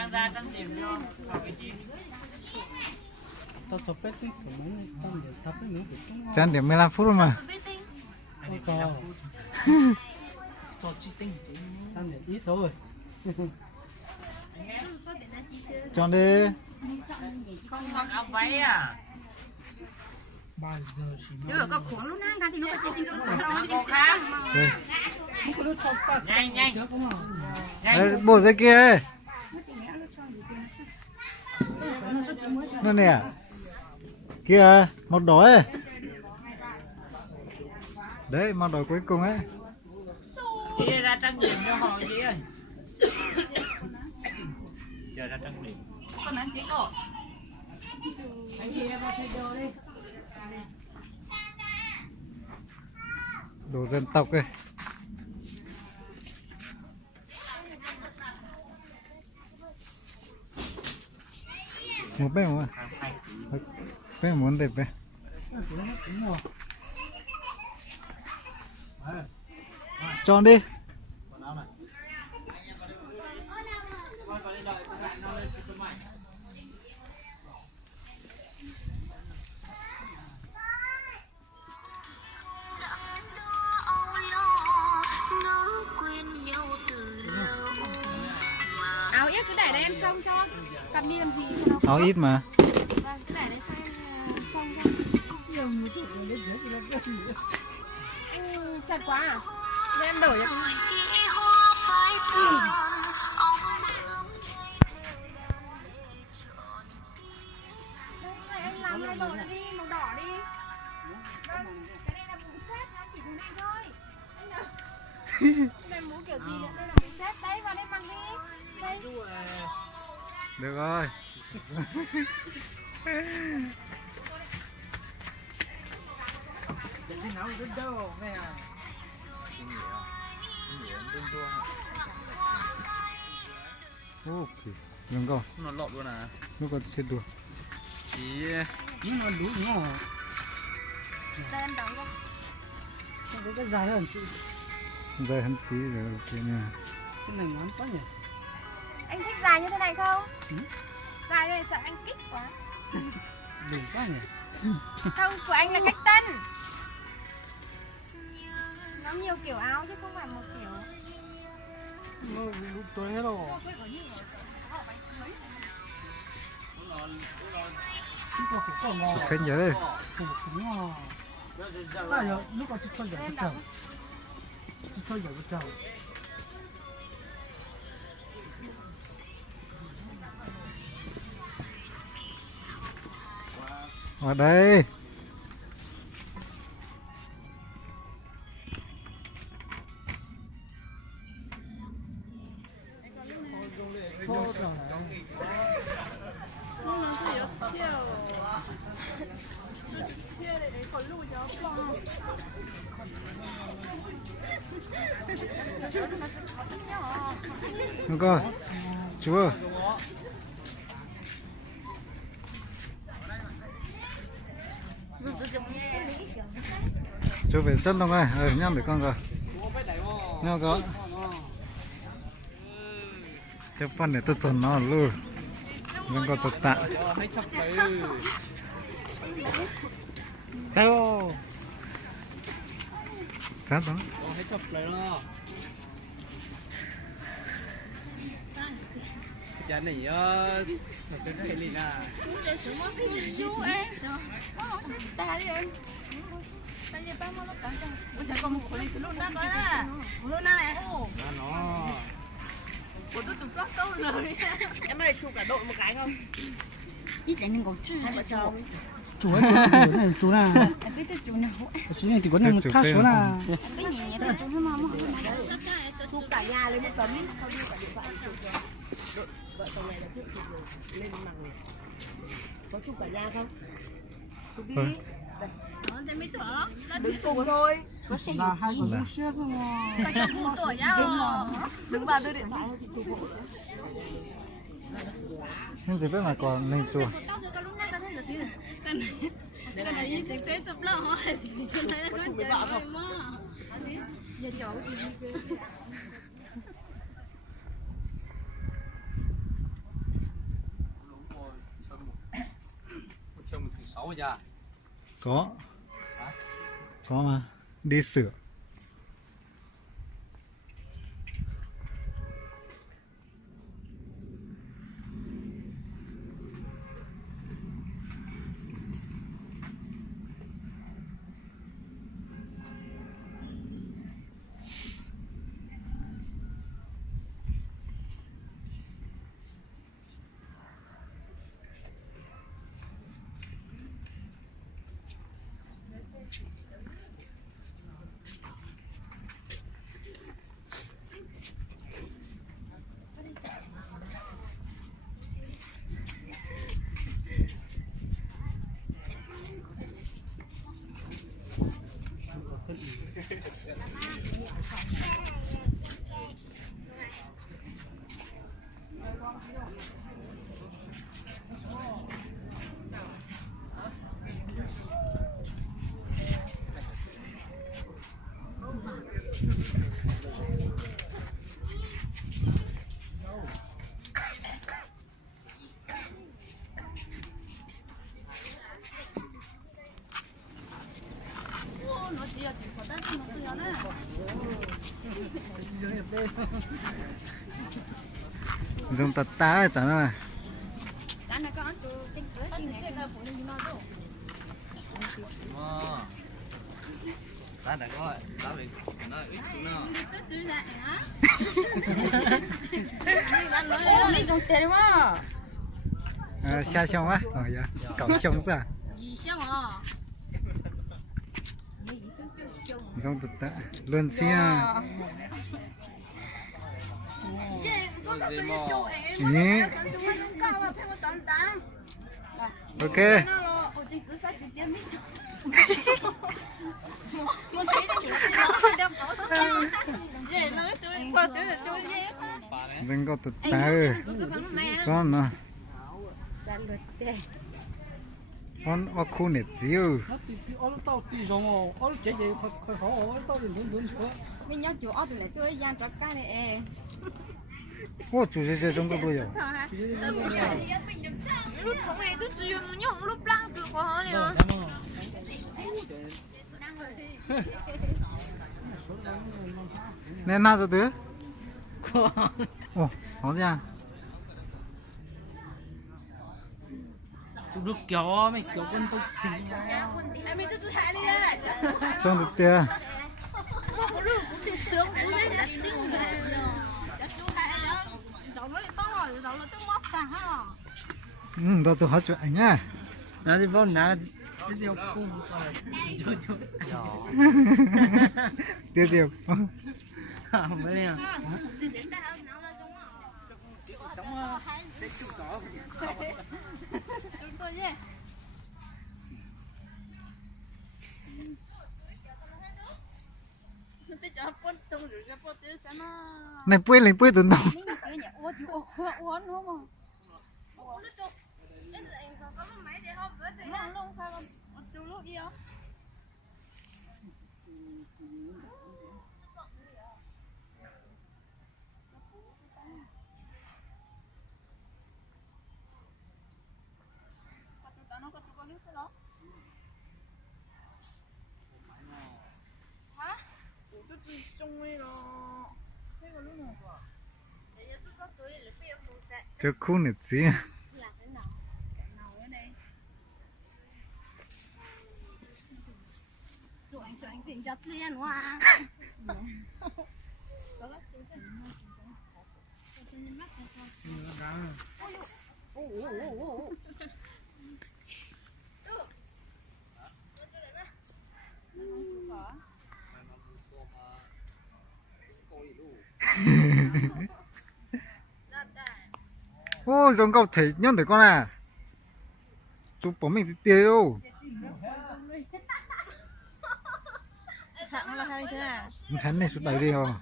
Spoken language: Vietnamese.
Trang ra trang điểm cho cái gì? Tao sắp bét đi, còn mấy trăm điểm thấp nữa thì cũng Trang điểm 15 phút rồi mà. cho Cho chi tinh. trăm điểm ít thôi. Chọn đi. Không mặc áo váy à? 3 giờ chỉ nếu ở có cuốn lúc nãy ra thì nó phải chính xác nó chính xác Nhanh nhanh. Đấy, bộ dây kia ấy. Nó nè. Kia, màu đỏ ấy. Đấy, màu đỏ cuối cùng ấy. Chị ra trang điểm cho họ chị ơi. Chờ ra trang điểm. con ăn chị cổ anh chị em vào thay đồ đi. Đồ dân tộc ấy. Một bé mà. Bé muốn đẹp bé. Chọn đi. áo yết cứ để đây em trông cho cầm đi làm gì Áo ít mà. vâng cứ để đây sang trông cho anh chặt quá à để em đổi cho anh làm hai màu này đi màu đỏ đi vâng cái này là mũ set nó chỉ mũ này thôi cái này mũ kiểu gì nữa đây là mũ set đấy vào đây mặc đi đây Được rồi. Ok, đừng có. Nó lộn luôn à? Nó còn chết đùa. Chị Nhưng mà đủ nhỏ. đây em đóng cho Nó có cái dài hơn chị. Dài hơn tí rồi ok nha. Cái này ngắn quá nhỉ. anh thích dài như thế này không Ừ. dài này sợ anh kích quá Đừng quá nhỉ. không của anh là cách tân nó nhiều kiểu áo chứ không phải một kiểu Nó lúc tối hết rồi. Nó có cái ngon. Sụp hết nhớ đây. Ngon. À giờ lúc có chút thôi giờ bắt đầu. Chút thôi giờ bắt đầu. Ở đây. Không có. Chú ơi. Chú về chân đông này, nhắm để con rồi. Nhau có. Cái phần này tôi chọn nó luôn. Vẫn còn tốt tạ. Hello. Chát đó. Hãy chụp lại nó. Cái này cái này lì nè. để xuống mất cái chú em có không xích ta đi em bây giờ ba mươi lúc cả bây giờ còn một cái lúc nát đó là lúc nát này Nó. của tôi tụt có rồi Em ơi chụp cả đội một cái không? ít lại nên còn chú Hai vợ chồng. Chú này chú nào? em biết chú nào Chú này thì có một thác số nào? em biết nhẹ nhẹ chú nó mong Chụp cả nhà lấy một tấm, không đi cả điện thoại chụp cho. Đội vợ chồng này là chụp lên mặt này. Có chụp cả nhà không? Chụp đi. Đứng cùng thôi. Là hai con chú xe thôi mà. Đứng vào đưa điện thoại thôi chị chụp hộ. Nhưng gì biết mà còn nên chùa. cái này thực tế tập lo hỏi thì cho nên nó chơi không giờ chỗ gì bây giờ có mà đi sửa. Dùng tạt tá chẳng à. ta đã có ta bị nói ít chút nữa Mấy dùng tiền đúng không? Xa xong á. Dạ. Cậu xong ra. Gì xong à? Dùng tạt tá. Luôn xe. Ý. Ok. Đừng có tụt tá ơi. Con mà. Con ở khu này chiêu. nó thì ở tao thì rồi ở chế chế khỏi khó ở tao thì muốn nữa. Mình nhớ chỗ ở tụi này tôi gian cho cái này. Ô chủ chế trong cái đôi rồi. Lúc thống này tôi chỉ muốn nhung lúc lăng từ qua hơn nữa. Nên nào rồi tứ? Ồ, có gì à? Chụp lúc kéo mày kéo quân tôi Xong được tiền. Tôi hỏi chuyện ảnh á. nó đi vào ná cái điều cung Tiêu tiêu. mới nè Này quên lấy quên tụi nó. Cho khu này gì? Tiền cho tiền hoa. Ôi, giống cậu thấy nhân thấy con à? Chụp bỏ mình tiêu. Hạng là hay thế à? Hắn này xuống đẩy đi không?